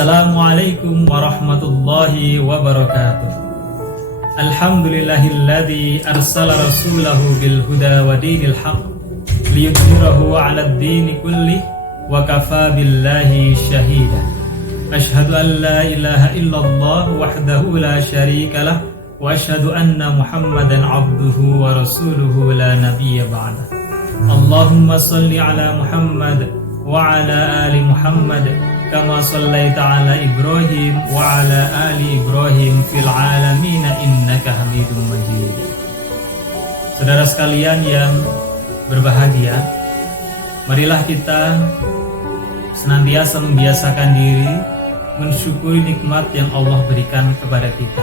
Assalamualaikum warahmatullahi wabarakatuh. Alhamdulillahilladzi arsala rasulahu bil huda wa dinil haqq liyudhhirahu 'alad dini kullih wa kafa billahi syahida. Asyhadu an la ilaha illallah wahdahu la syarikalah wa asyhadu anna Muhammadan 'abduhu wa rasuluhu la nabiyya ba'dah. Allahumma shalli 'ala Muhammad wa 'ala ali Muhammad kama shallaita 'ala Ibrahim wa 'ala ali Ibrahim fil 'alamin innaka Hamidum Majid. Saudara sekalian yang berbahagia, marilah kita senantiasa membiasakan diri mensyukuri nikmat yang Allah berikan kepada kita.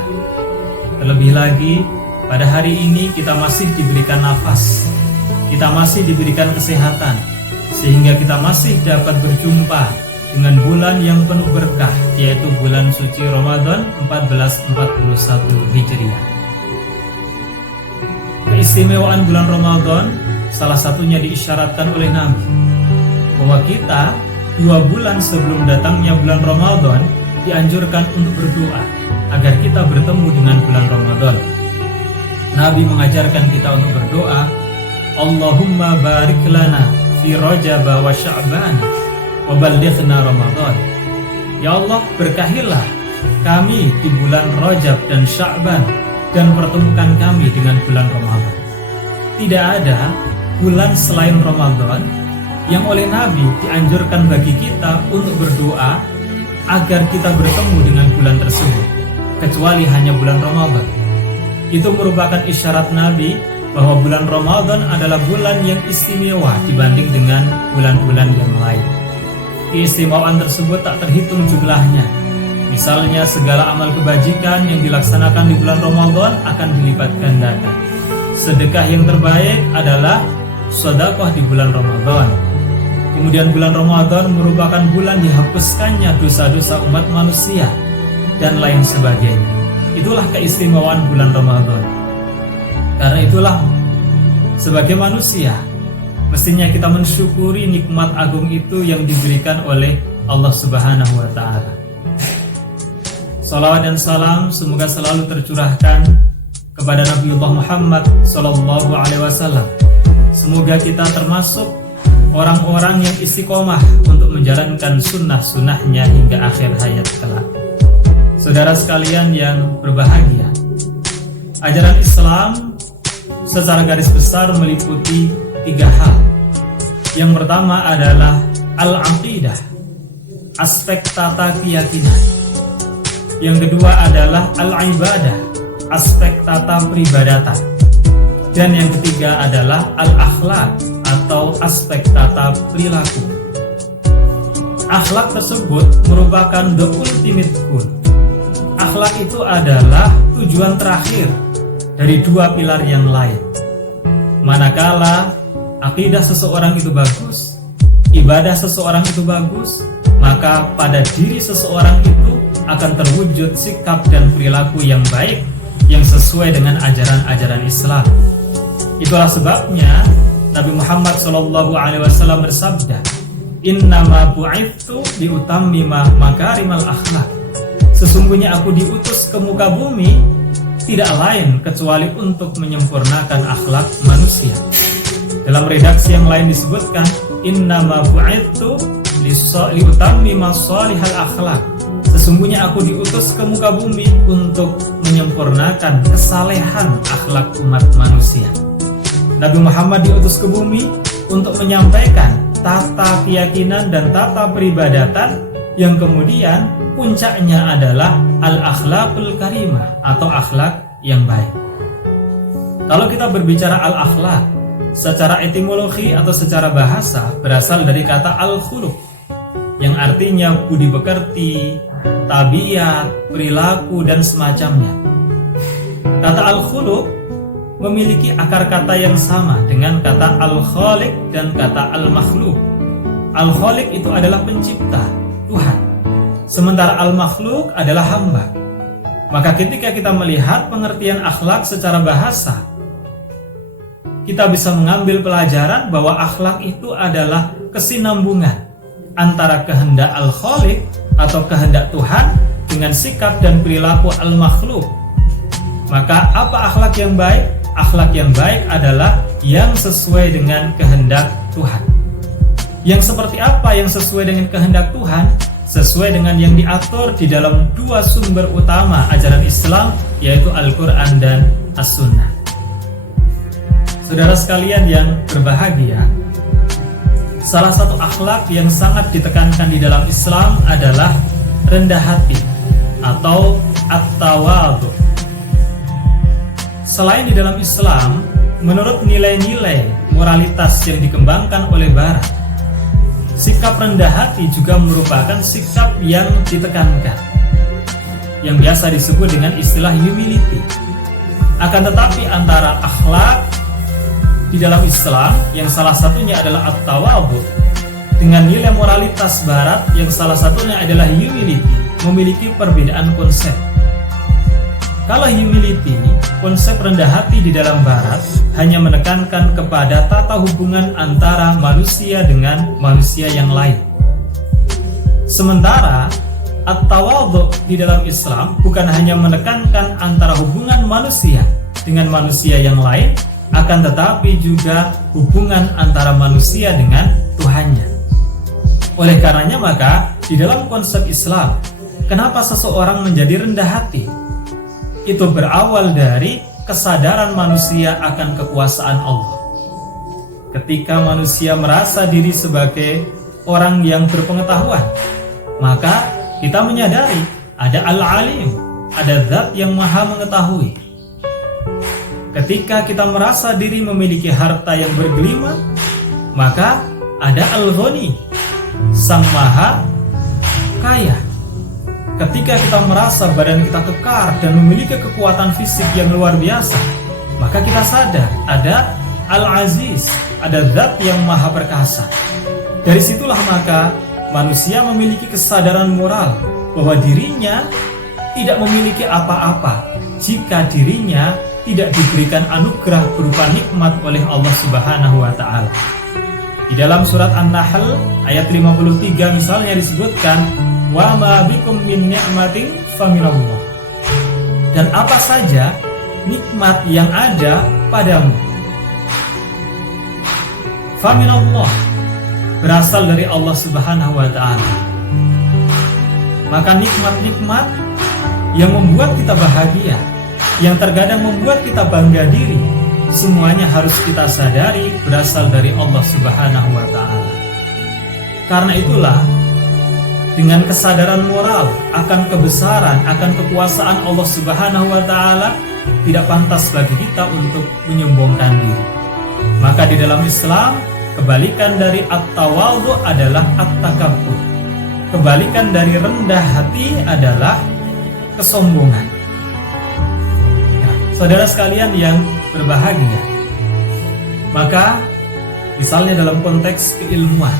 Terlebih lagi, pada hari ini kita masih diberikan nafas, kita masih diberikan kesehatan, sehingga kita masih dapat berjumpa dengan bulan yang penuh berkah, yaitu bulan suci Ramadan 1441 Hijriah. Keistimewaan bulan Ramadan salah satunya diisyaratkan oleh Nabi, bahwa kita 2 bulan sebelum datangnya bulan Ramadan dianjurkan untuk berdoa agar kita bertemu dengan bulan Ramadan. Nabi mengajarkan kita untuk berdoa, Allahumma barik lana fi Rajab wa Sya'ban wa ballighna Ramadan. Ya Allah, berkahilah kami di bulan Rajab dan Sya'ban dan pertemukan kami dengan bulan Ramadan. Tidak ada bulan selain Ramadan yang oleh Nabi dianjurkan bagi kita untuk berdoa agar kita bertemu dengan bulan tersebut, kecuali hanya bulan Ramadan. Itu merupakan isyarat Nabi bahwa bulan Ramadan adalah bulan yang istimewa dibanding dengan bulan-bulan yang lain. Keistimewaan tersebut tak terhitung jumlahnya. Misalnya, segala amal kebajikan yang dilaksanakan di bulan Ramadan akan dilipat gandakan. Sedekah yang terbaik adalah sedekah di bulan Ramadan. Kemudian bulan Ramadan merupakan bulan dihapuskannya dosa-dosa umat manusia dan lain sebagainya. Itulah keistimewaan bulan Ramadan. Karena itulah, sebagai manusia, mestinya kita mensyukuri nikmat agung itu yang diberikan oleh Allah Subhanahu wa Ta'ala. Salawat dan salam semoga selalu tercurahkan kepada Nabiullah Muhammad sallallahu alaihi wasallam. Semoga kita termasuk orang-orang yang istiqomah untuk menjalankan sunnah-sunnahnya hingga akhir hayat kelak. Saudara sekalian yang berbahagia, ajaran Islam secara garis besar meliputi 3 hal. Yang pertama adalah al-aqidah, aspek tata keyakinan. Yang kedua adalah al-ibadah, aspek tata peribadatan. Dan yang ketiga adalah al-akhlak atau aspek tata perilaku. Akhlak tersebut merupakan the ultimate goal. Akhlak itu adalah tujuan terakhir dari 2 pilar yang lain. Manakala akidah seseorang itu bagus, ibadah seseorang itu bagus, maka pada diri seseorang itu akan terwujud sikap dan perilaku yang baik yang sesuai dengan ajaran-ajaran Islam. Itulah sebabnya Nabi Muhammad SAW bersabda, Innama bu'ithu liutammima makarimal akhlak. Sesungguhnya aku diutus ke muka bumi tidak lain kecuali untuk menyempurnakan akhlak manusia. Dalam redaksi yang lain disebutkan, Innama bu'ithu liutammima shalihal akhlak. Sesungguhnya aku diutus ke muka bumi untuk menyempurnakan kesalehan akhlak umat manusia. Nabi Muhammad diutus ke bumi untuk menyampaikan tata keyakinan dan tata peribadatan yang kemudian puncaknya adalah al-akhlaqul karimah atau akhlak yang baik. Kalau kita berbicara al-akhlak secara etimologi atau secara bahasa berasal dari kata al-khuluq yang artinya budi pekerti, tabiat, perilaku dan semacamnya. Kata al-khuluq memiliki akar kata yang sama dengan kata al-khaliq dan kata al-makhluk. Al-khaliq itu adalah pencipta, Tuhan. Sementara al-makhluk adalah hamba. Maka ketika kita melihat pengertian akhlak secara bahasa, kita bisa mengambil pelajaran bahwa akhlak itu adalah kesinambungan antara kehendak al-khaliq atau kehendak Tuhan dengan sikap dan perilaku al-makhluk. Maka apa akhlak yang baik? Akhlak yang baik adalah yang sesuai dengan kehendak Tuhan. Yang seperti apa yang sesuai dengan kehendak Tuhan? Sesuai dengan yang diatur di dalam dua sumber utama ajaran Islam, yaitu Al-Quran dan As-Sunnah. Saudara sekalian yang berbahagia, salah satu akhlak yang sangat ditekankan di dalam Islam adalah rendah hati atau at-tawadhu. Selain di dalam Islam, menurut nilai-nilai moralitas yang dikembangkan oleh Barat, sikap rendah hati juga merupakan sikap yang ditekankan, yang biasa disebut dengan istilah humility. Akan tetapi antara akhlak di dalam Islam yang salah satunya adalah at-tawadhu dengan nilai moralitas Barat yang salah satunya adalah humility, memiliki perbedaan konsep. Kalau humility, konsep rendah hati di dalam Barat hanya menekankan kepada tata hubungan antara manusia dengan manusia yang lain. Sementara at-tawadhu di dalam Islam bukan hanya menekankan antara hubungan manusia dengan manusia yang lain, akan tetapi juga hubungan antara manusia dengan Tuhannya. Oleh karenanya maka di dalam konsep Islam, kenapa seseorang menjadi rendah hati? Itu berawal dari kesadaran manusia akan kekuasaan Allah. Ketika manusia merasa diri sebagai orang yang berpengetahuan, maka kita menyadari ada Al-Alim, ada Zat yang Maha Mengetahui. Ketika kita merasa diri memiliki harta yang bergelimang, maka ada Al-Ghani, Sang Maha Kaya. Ketika kita merasa badan kita kekar dan memiliki kekuatan fisik yang luar biasa, maka kita sadar ada Al-Aziz, ada Zat yang Maha Perkasa. Dari situlah maka manusia memiliki kesadaran moral bahwa dirinya tidak memiliki apa-apa jika dirinya tidak diberikan anugerah berupa nikmat oleh Allah Subhanahu wa Ta'ala. Di dalam surat An-Nahl ayat 53 misalnya disebutkan, wa ma bikum min ni'matin faminallah. Dan apa saja nikmat yang ada padamu, faminallah, berasal dari Allah Subhanahu wa Ta'ala. Maka nikmat-nikmat yang membuat kita bahagia, yang terkadang membuat kita bangga diri, semuanya harus kita sadari berasal dari Allah Subhanahu wa Ta'ala. Karena itulah, dengan kesadaran moral akan kebesaran, akan kekuasaan Allah Subhanahu wa Ta'ala, tidak pantas bagi kita untuk menyombongkan diri. Maka di dalam Islam, kebalikan dari at-tawadhu adalah at-takabbur. Kebalikan dari rendah hati adalah kesombongan. Ya, saudara sekalian yang berbahagia, maka misalnya dalam konteks keilmuan,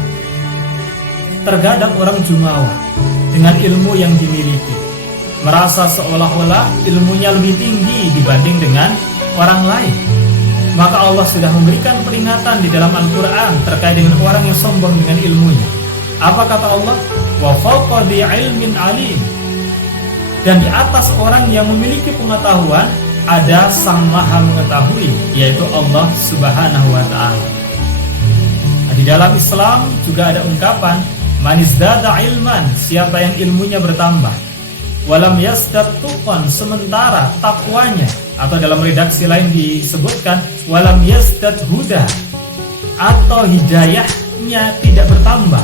terkadang orang jumawa dengan ilmu yang dimiliki merasa seolah-olah ilmunya lebih tinggi dibanding dengan orang lain. Maka Allah sudah memberikan peringatan di dalam Al-Quran terkait dengan orang yang sombong dengan ilmunya. Apa kata Allah? Wa fawqa dhi ilmin alim. Dan di atas orang yang memiliki pengetahuan ada Sang Maha Mengetahui, yaitu Allah Subhanahu wa Ta'ala. Nah, di dalam Islam juga ada ungkapan man izdada ilman, siapa yang ilmunya bertambah, walam yazdad tuqan, sementara takwanya, atau dalam redaksi lain disebutkan walam yazdad huda, atau hidayahnya tidak bertambah,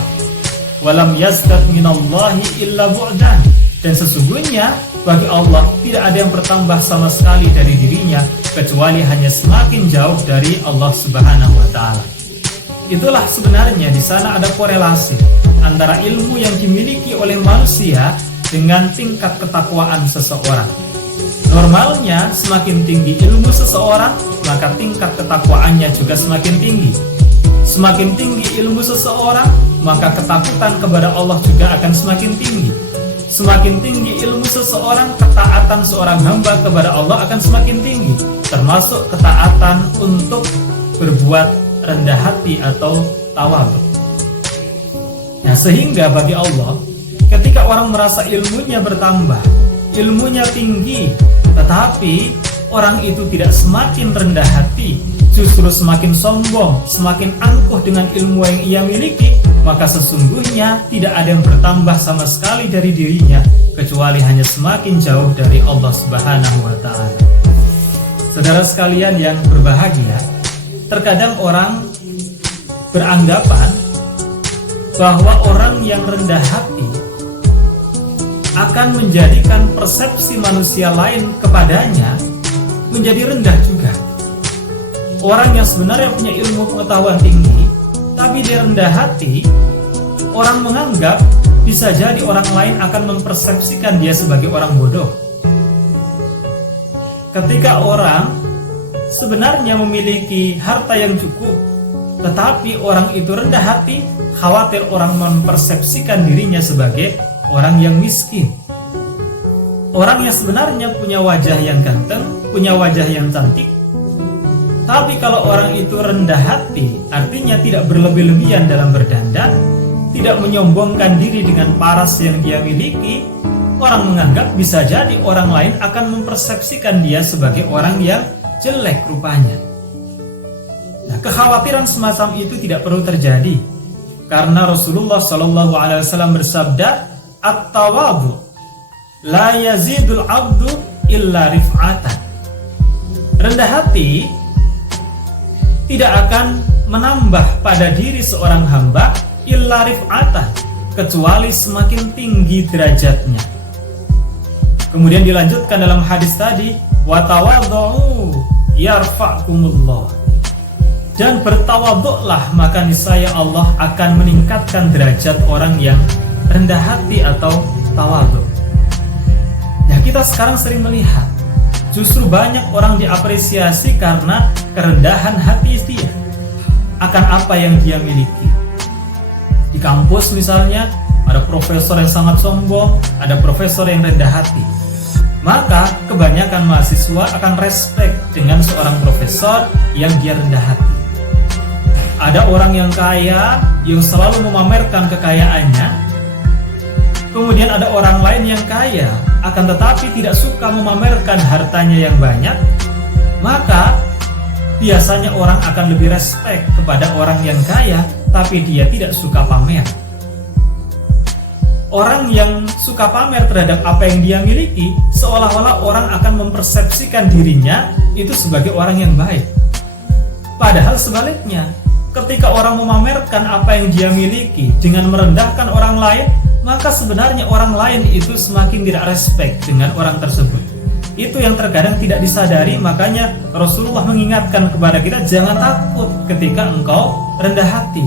walam yazdad minallahi illa bu'dan, dan sesungguhnya bagi Allah tidak ada yang bertambah sama sekali dari dirinya kecuali hanya semakin jauh dari Allah Subhanahu wa Ta'ala. Itulah sebenarnya di sana ada korelasi antara ilmu yang dimiliki oleh manusia dengan tingkat ketakwaan seseorang. Normalnya semakin tinggi ilmu seseorang, maka tingkat ketakwaannya juga semakin tinggi. Semakin tinggi ilmu seseorang, maka ketakutan kepada Allah juga akan semakin tinggi. Semakin tinggi ilmu seseorang, ketaatan seorang hamba kepada Allah akan semakin tinggi, termasuk ketaatan untuk berbuat rendah hati atau tawadhu. Nah, sehingga bagi Allah, ketika orang merasa ilmunya bertambah, ilmunya tinggi, tetapi orang itu tidak semakin rendah hati, justru semakin sombong, semakin angkuh dengan ilmu yang ia miliki, maka sesungguhnya tidak ada yang bertambah sama sekali dari dirinya, kecuali hanya semakin jauh dari Allah Subhanahu wa Ta'ala. Saudara sekalian yang berbahagia, terkadang orang beranggapan bahwa orang yang rendah hati akan menjadikan persepsi manusia lain kepadanya menjadi rendah juga. Orang yang sebenarnya punya ilmu pengetahuan tinggi, tapi dia rendah hati, orang menganggap bisa jadi orang lain akan mempersepsikan dia sebagai orang bodoh. Ketika orang sebenarnya memiliki harta yang cukup, tetapi orang itu rendah hati, khawatir orang mempersepsikan dirinya sebagai orang yang miskin. Orang yang sebenarnya punya wajah yang ganteng, punya wajah yang cantik, tapi kalau orang itu rendah hati, artinya tidak berlebih-lebihan dalam berdandan, tidak menyombongkan diri dengan paras yang dia miliki, orang menganggap bisa jadi orang lain akan mempersepsikan dia sebagai orang yang jelek rupanya. Nah, kekhawatiran semacam itu tidak perlu terjadi, karena Rasulullah SAW bersabda, "At-tawadhu la yazidul abdu illa rif'atan." Rendah hati tidak akan menambah pada diri seorang hamba illa rif'atan, kecuali semakin tinggi derajatnya. Kemudian dilanjutkan dalam hadis tadi, wa tawadhu yarfa'kumullah. Dan bertawadhu'lah, maka niscaya Allah akan meningkatkan derajat orang yang rendah hati atau tawadhu. Nah, kita sekarang sering melihat justru banyak orang diapresiasi karena kerendahan hati dia akan apa yang dia miliki. Di kampus misalnya, ada profesor yang sangat sombong, ada profesor yang rendah hati. Maka kebanyakan mahasiswa akan respect dengan seorang profesor yang dia rendah hati. Ada orang yang kaya yang selalu memamerkan kekayaannya. Kemudian ada orang lain yang kaya, akan tetapi tidak suka memamerkan hartanya yang banyak. Maka biasanya orang akan lebih respect kepada orang yang kaya, tapi dia tidak suka pamer. Orang yang suka pamer terhadap apa yang dia miliki, seolah-olah orang akan mempersepsikan dirinya itu sebagai orang yang baik. Padahal sebaliknya, ketika orang memamerkan apa yang dia miliki dengan merendahkan orang lain, maka sebenarnya orang lain itu semakin tidak respect dengan orang tersebut. Itu yang terkadang tidak disadari, makanya Rasulullah mengingatkan kepada kita, jangan takut ketika engkau rendah hati.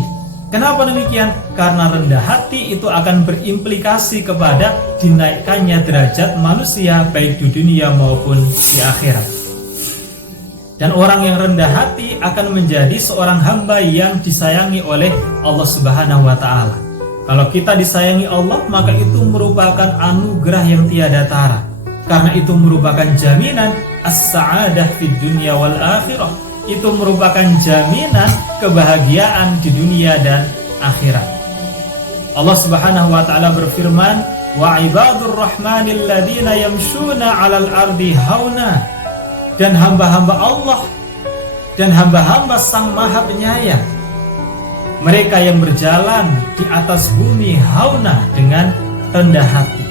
Kenapa demikian? Karena rendah hati itu akan berimplikasi kepada dinaikkannya derajat manusia baik di dunia maupun di akhirat. Dan orang yang rendah hati akan menjadi seorang hamba yang disayangi oleh Allah Subhanahu wa Ta'ala. Kalau kita disayangi Allah, maka itu merupakan anugerah yang tiada tara. Karena itu merupakan jaminan as-sa'adah fid dunya wal akhirah. Itu merupakan jaminan kebahagiaan di dunia dan akhirat. Allah Subhanahu wa Ta'ala berfirman, wa ibadur rahmanil ladzina yamshuna 'alal ardi hauna. Dan hamba-hamba Allah dan hamba-hamba Sang Maha Penyayang, mereka yang berjalan di atas bumi hauna, dengan rendah hati.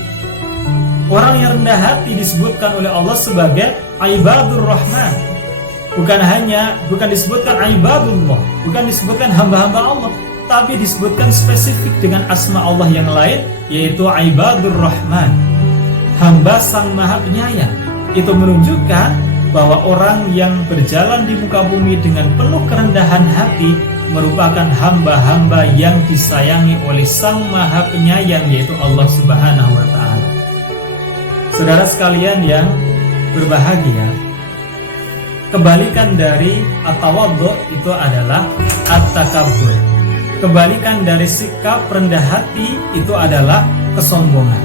Orang yang rendah hati disebutkan oleh Allah sebagai ibadur rahman. Bukan disebutkan ibadullah, bukan disebutkan hamba-hamba Allah, tapi disebutkan spesifik dengan asma Allah yang lain, yaitu ibadur rahman, hamba Sang Maha Penyayang. Itu menunjukkan bahwa orang yang berjalan di muka bumi dengan penuh kerendahan hati merupakan hamba-hamba yang disayangi oleh Sang Maha Penyayang, yaitu Allah Subhanahu wa Ta'ala. Saudara sekalian yang berbahagia, kebalikan dari at-tawadhu itu adalah at-takabbur. Kebalikan dari sikap rendah hati itu adalah kesombongan.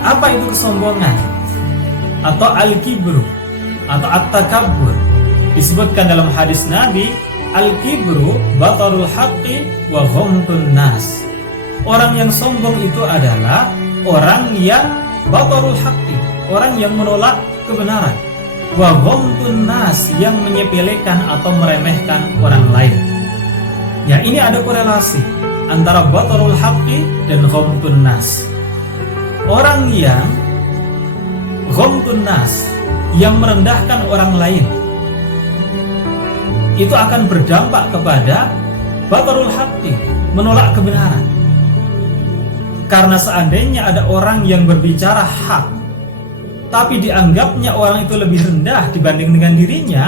Apa itu kesombongan? Atau al-kibru atau at-takabbur. Disebutkan dalam hadis Nabi, al-kibru batarul haqqi wa ghamtun nas. Orang yang sombong itu adalah orang yang batarul haqqi, orang yang menolak kebenaran, wa ghamtun nas, yang menyepelekan atau meremehkan orang lain. Ya, ini ada korelasi antara batarul haqqi dan ghamtun nas. Orang yang ghamtun nas, yang merendahkan orang lain, itu akan berdampak kepada batarul haqqi, menolak kebenaran. Karena seandainya ada orang yang berbicara hak, tapi dianggapnya orang itu lebih rendah dibanding dengan dirinya,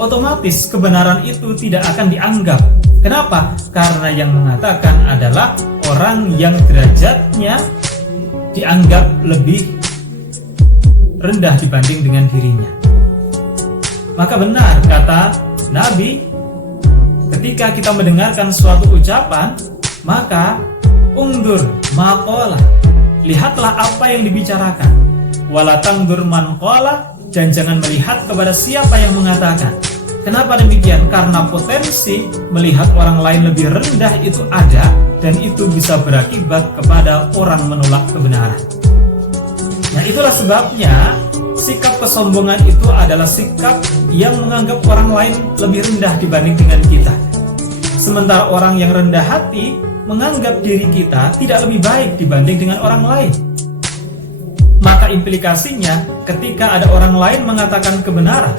otomatis kebenaran itu tidak akan dianggap. Kenapa? Karena yang mengatakan adalah orang yang derajatnya dianggap lebih rendah dibanding dengan dirinya. Maka benar kata Nabi, ketika kita mendengarkan suatu ucapan, maka ungdur maqala, lihatlah apa yang dibicarakan. Wala tangdur man qala, dan jangan melihat kepada siapa yang mengatakan. Kenapa demikian? Karena potensi melihat orang lain lebih rendah itu ada, dan itu bisa berakibat kepada orang menolak kebenaran. Nah, itulah sebabnya sikap kesombongan itu adalah sikap yang menganggap orang lain lebih rendah dibanding dengan kita. Sementara orang yang rendah hati menganggap diri kita tidak lebih baik dibanding dengan orang lain. Maka implikasinya ketika ada orang lain mengatakan kebenaran,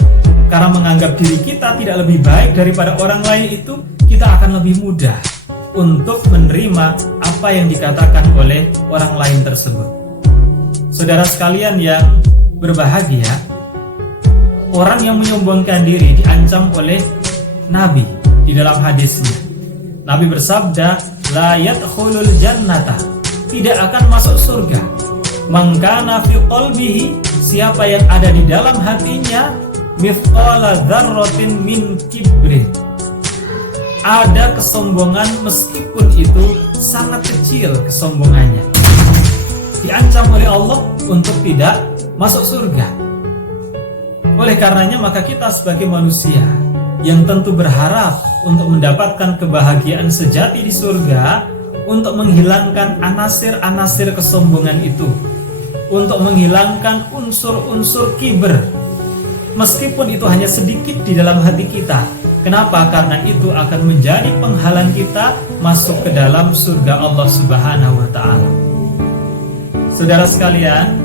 karena menganggap diri kita tidak lebih baik daripada orang lain itu, kita akan lebih mudah untuk menerima apa yang dikatakan oleh orang lain tersebut. Saudara sekalian yang berbahagia, orang yang menyombongkan diri diancam oleh Nabi di dalam hadisnya. Nabi bersabda, la yadkhulul jannata, tidak akan masuk surga, man kana fi qalbihi, siapa yang ada di dalam hatinya mithqala dzarratin min kibrin, ada kesombongan meskipun itu sangat kecil kesombongannya, diancam oleh Allah untuk tidak masuk surga. Oleh karenanya maka kita sebagai manusia yang tentu berharap untuk mendapatkan kebahagiaan sejati di surga, untuk menghilangkan anasir-anasir kesombongan itu, untuk menghilangkan unsur-unsur kiber, meskipun itu hanya sedikit di dalam hati kita. Kenapa? Karena itu akan menjadi penghalang kita masuk ke dalam surga Allah Subhanahu wa ta'ala. Saudara sekalian,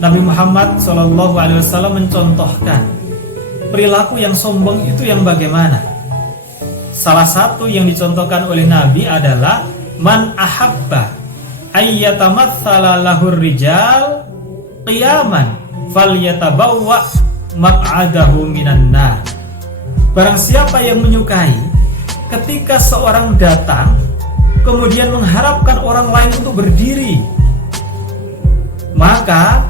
Nabi Muhammad SAW mencontohkan perilaku yang sombong itu yang bagaimana. Salah satu yang dicontohkan oleh Nabi adalah man ahabba ayyatamatsala lahur rijal qiyaman falyatabawwa maq'adahu minan nar. Barang siapa yang menyukai ketika seorang datang kemudian mengharapkan orang lain untuk berdiri, maka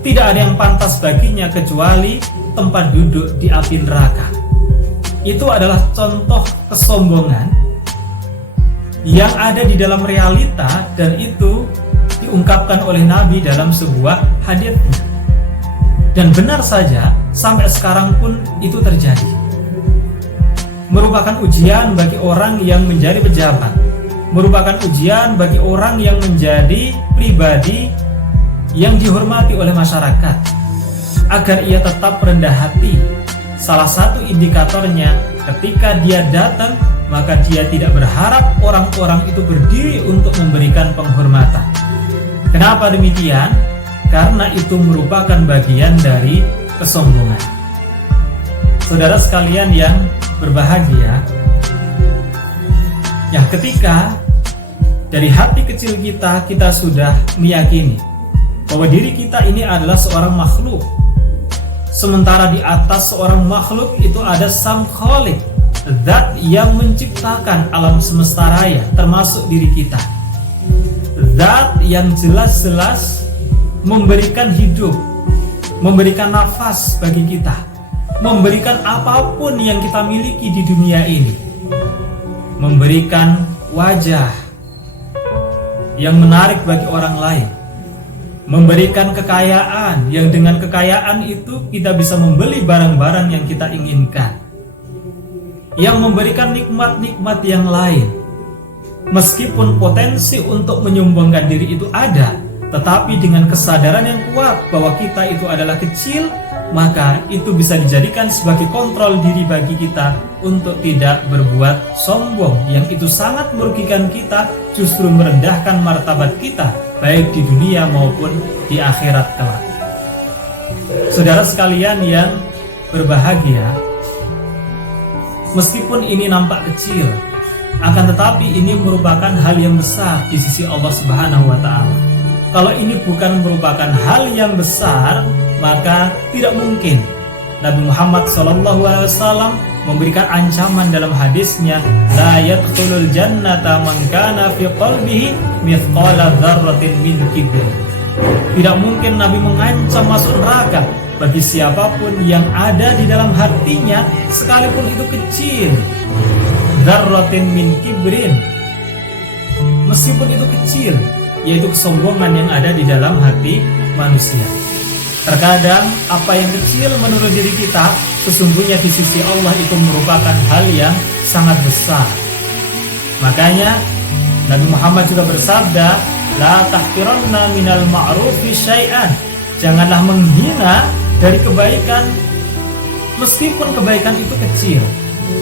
tidak ada yang pantas baginya kecuali tempat duduk di api neraka. Itu adalah contoh kesombongan yang ada di dalam realita, dan itu diungkapkan oleh Nabi dalam sebuah haditsnya. Dan benar saja, sampai sekarang pun itu terjadi. Merupakan ujian bagi orang yang menjadi pejabat, merupakan ujian bagi orang yang menjadi pribadi yang dihormati oleh masyarakat, agar ia tetap rendah hati. Salah satu indikatornya, ketika dia datang, maka dia tidak berharap orang-orang itu berdiri untuk memberikan penghormatan. Kenapa demikian? Karena itu merupakan bagian dari kesombongan. Saudara sekalian yang berbahagia, ya ketika dari hati kecil kita sudah meyakini bahwa diri kita ini adalah seorang makhluk, sementara di atas seorang makhluk itu ada Sang Khaliq, zat yang menciptakan alam semesta raya termasuk diri kita, zat yang jelas-jelas memberikan hidup, memberikan nafas bagi kita, memberikan apapun yang kita miliki di dunia ini, memberikan wajah yang menarik bagi orang lain, memberikan kekayaan yang dengan kekayaan itu kita bisa membeli barang-barang yang kita inginkan, yang memberikan nikmat-nikmat yang lain. Meskipun potensi untuk menyombongkan diri itu ada, tetapi dengan kesadaran yang kuat bahwa kita itu adalah kecil, maka itu bisa dijadikan sebagai kontrol diri bagi kita untuk tidak berbuat sombong, yang itu sangat merugikan kita, justru merendahkan martabat kita baik di dunia maupun di akhirat kelak. Saudara sekalian yang berbahagia, meskipun ini nampak kecil, akan tetapi ini merupakan hal yang besar di sisi Allah Subhanahu wa Ta'ala. Kalau ini bukan merupakan hal yang besar, maka tidak mungkin Nabi Muhammad SAW memberikan ancaman dalam hadisnya, la yadkhulul jannata man kana fi qalbihi mithqala dzarratin min kibr. Tidak mungkin Nabi mengancam masuk neraka bagi siapapun yang ada di dalam hatinya, sekalipun itu kecil, dzarratin min kibrin, meskipun itu kecil, yaitu kesombongan yang ada di dalam hati manusia. Terkadang apa yang kecil menurut diri kita, sesungguhnya di sisi Allah itu merupakan hal yang sangat besar. Makanya Nabi Muhammad juga bersabda, la tahqiranna minal ma'rufi syai'an. Janganlah menghina dari kebaikan, meskipun kebaikan itu kecil.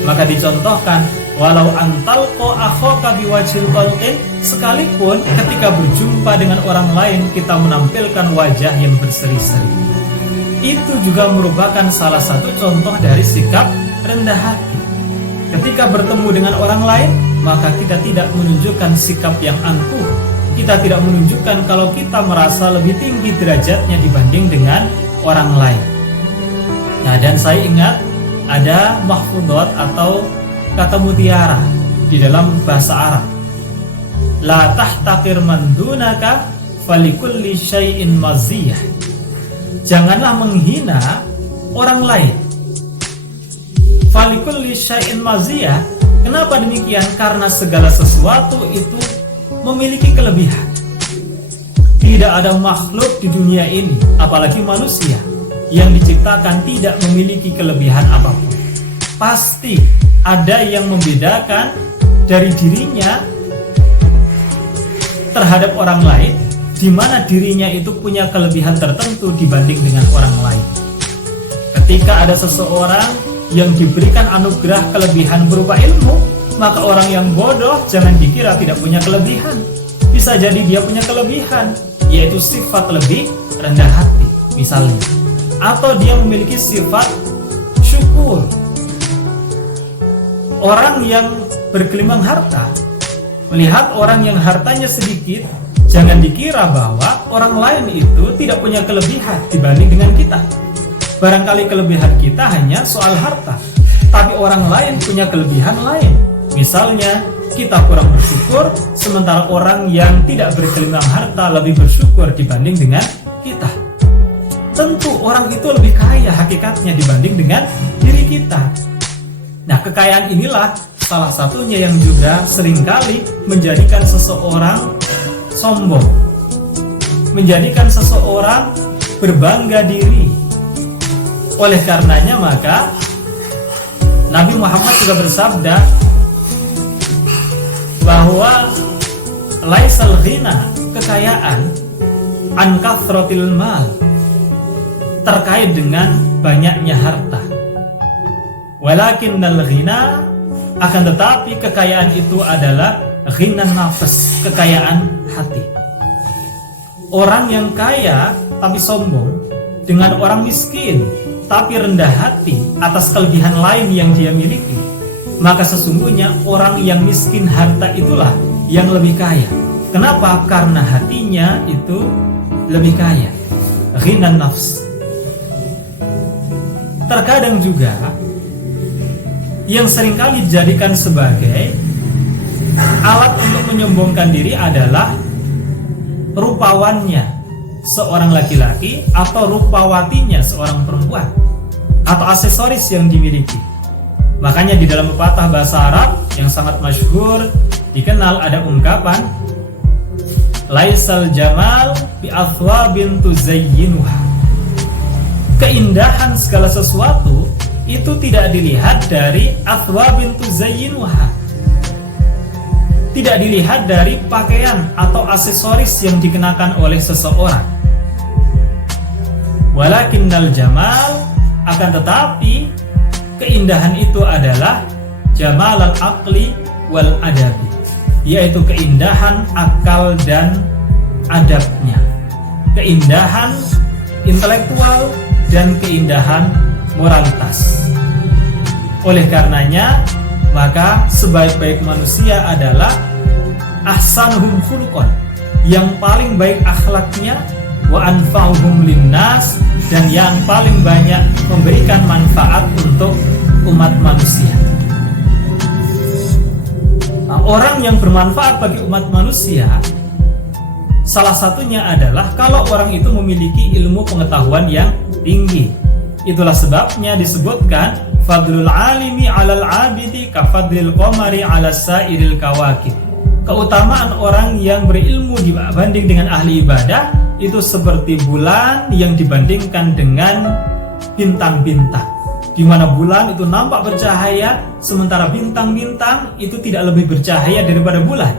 Maka dicontohkan, walau antalqo akhaka biwajhil qalqin, sekalipun ketika berjumpa dengan orang lain kita menampilkan wajah yang berseri-seri, itu juga merupakan salah satu contoh dari sikap rendah hati. Ketika bertemu dengan orang lain, maka kita tidak menunjukkan sikap yang angkuh, kita tidak menunjukkan kalau kita merasa lebih tinggi derajatnya dibanding dengan orang lain. Nah, dan saya ingat ada mahfudot atau kata mutiara di dalam bahasa Arab, la tahtaqir man dunaka falikulli syai'in maziyah. Janganlah menghina orang lain. Falikulli syai'in maziyah. Kenapa demikian? Karena segala sesuatu itu memiliki kelebihan. Tidak ada makhluk di dunia ini, apalagi manusia, yang diciptakan tidak memiliki kelebihan apapun. Pasti ada yang membedakan dari dirinya terhadap orang lain, di mana dirinya itu punya kelebihan tertentu dibanding dengan orang lain. Ketika ada seseorang yang diberikan anugerah kelebihan berupa ilmu, maka orang yang bodoh jangan dikira tidak punya kelebihan. Bisa jadi dia punya kelebihan, yaitu sifat lebih rendah hati misalnya, atau dia memiliki sifat syukur. Orang yang bergelimang harta melihat orang yang hartanya sedikit, jangan dikira bahwa orang lain itu tidak punya kelebihan dibanding dengan kita. Barangkali kelebihan kita hanya soal harta, tapi orang lain punya kelebihan lain. Misalnya kita kurang bersyukur, sementara orang yang tidak bergelimang harta lebih bersyukur dibanding dengan kita. Tentu orang itu lebih kaya hakikatnya dibanding dengan diri kita. Nah, kekayaan inilah salah satunya yang juga seringkali menjadikan seseorang sombong, menjadikan seseorang berbangga diri. Oleh karenanya maka Nabi Muhammad juga bersabda bahwa laisal ghina, kekayaan, an kathratil mal, terkait dengan banyaknya harta. Walakinnal ghina, akan tetapi kekayaan itu adalah ghinan nafs, kekayaan hati. Orang yang kaya tapi sombong dengan orang miskin tapi rendah hati atas kelebihan lain yang dia miliki, maka sesungguhnya orang yang miskin harta itulah yang lebih kaya. Kenapa? Karena hatinya itu lebih kaya, ghinan nafs. Terkadang juga yang seringkali dijadikan sebagai alat untuk menyombongkan diri adalah rupawannya seorang laki-laki atau rupawatinya seorang perempuan, atau aksesoris yang dimiliki. Makanya di dalam pepatah bahasa Arab yang sangat masyhur dikenal ada ungkapan laisal jamal bi athwabin tuzayyinuha. Keindahan segala sesuatu itu tidak dilihat dari athwabin tuzayyinuha, tidak dilihat dari pakaian atau aksesoris yang dikenakan oleh seseorang. Walakinnal jamal, akan tetapi keindahan itu adalah jamalal aqli wal adabi, yaitu keindahan akal dan adabnya, keindahan intelektual dan keindahan moralitas. Oleh karenanya, maka sebaik-baik manusia adalah ahsanuhum khuluqan, yang paling baik akhlaknya, wa anfa'uhum linnas, dan yang paling banyak memberikan manfaat untuk umat manusia. Nah, orang yang bermanfaat bagi umat manusia, salah satunya adalah kalau orang itu memiliki ilmu pengetahuan yang tinggi. Itulah sebabnya disebutkan fadlul alimi 'alal 'abidi kafadlil qamari 'ala sairil kawakib. Keutamaan orang yang berilmu dibanding dengan ahli ibadah itu seperti bulan yang dibandingkan dengan bintang-bintang, di mana bulan itu nampak bercahaya sementara bintang-bintang itu tidak lebih bercahaya daripada bulan.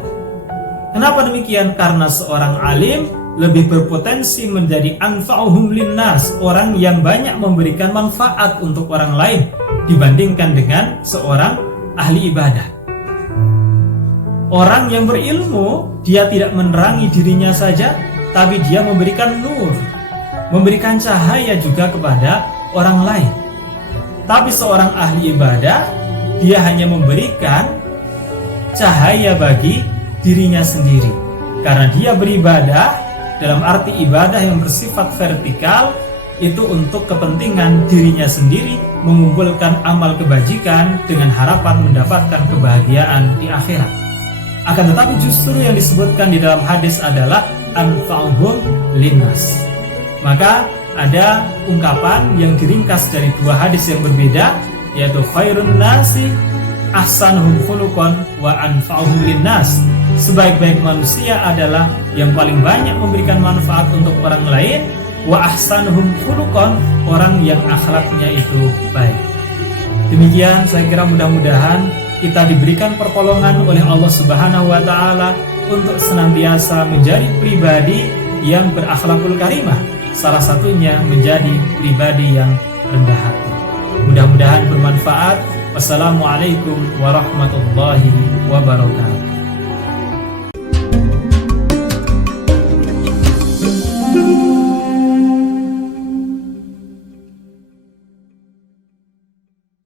Kenapa demikian? Karena seorang alim lebih berpotensi menjadi anfa'uhum linnas, orang yang banyak memberikan manfaat untuk orang lain dibandingkan dengan seorang ahli ibadah. Orang yang berilmu, dia tidak menerangi dirinya saja, tapi dia memberikan nur, memberikan cahaya juga kepada orang lain. Tapi seorang ahli ibadah, dia hanya memberikan cahaya bagi dirinya sendiri, karena dia beribadah dalam arti ibadah yang bersifat vertikal, itu untuk kepentingan dirinya sendiri, mengumpulkan amal kebajikan dengan harapan mendapatkan kebahagiaan di akhirat. Akan tetapi justru yang disebutkan di dalam hadis adalah anfa'uhum linnas. Maka ada ungkapan yang diringkas dari dua hadis yang berbeda, yaitu khairun nasi ahsanuhum khuluqan wa anfa'uhum linnas. Sebaik-baik manusia adalah yang paling banyak memberikan manfaat untuk orang lain, wa ahsanuhum khuluqan, orang yang akhlaknya itu baik. Demikian, saya kira mudah-mudahan kita diberikan pertolongan oleh Allah Subhanahu wa taala untuk senantiasa menjadi pribadi yang berakhlakul karimah, salah satunya menjadi pribadi yang rendah hati. Mudah-mudahan bermanfaat. Wassalamualaikum warahmatullahi wabarakatuh.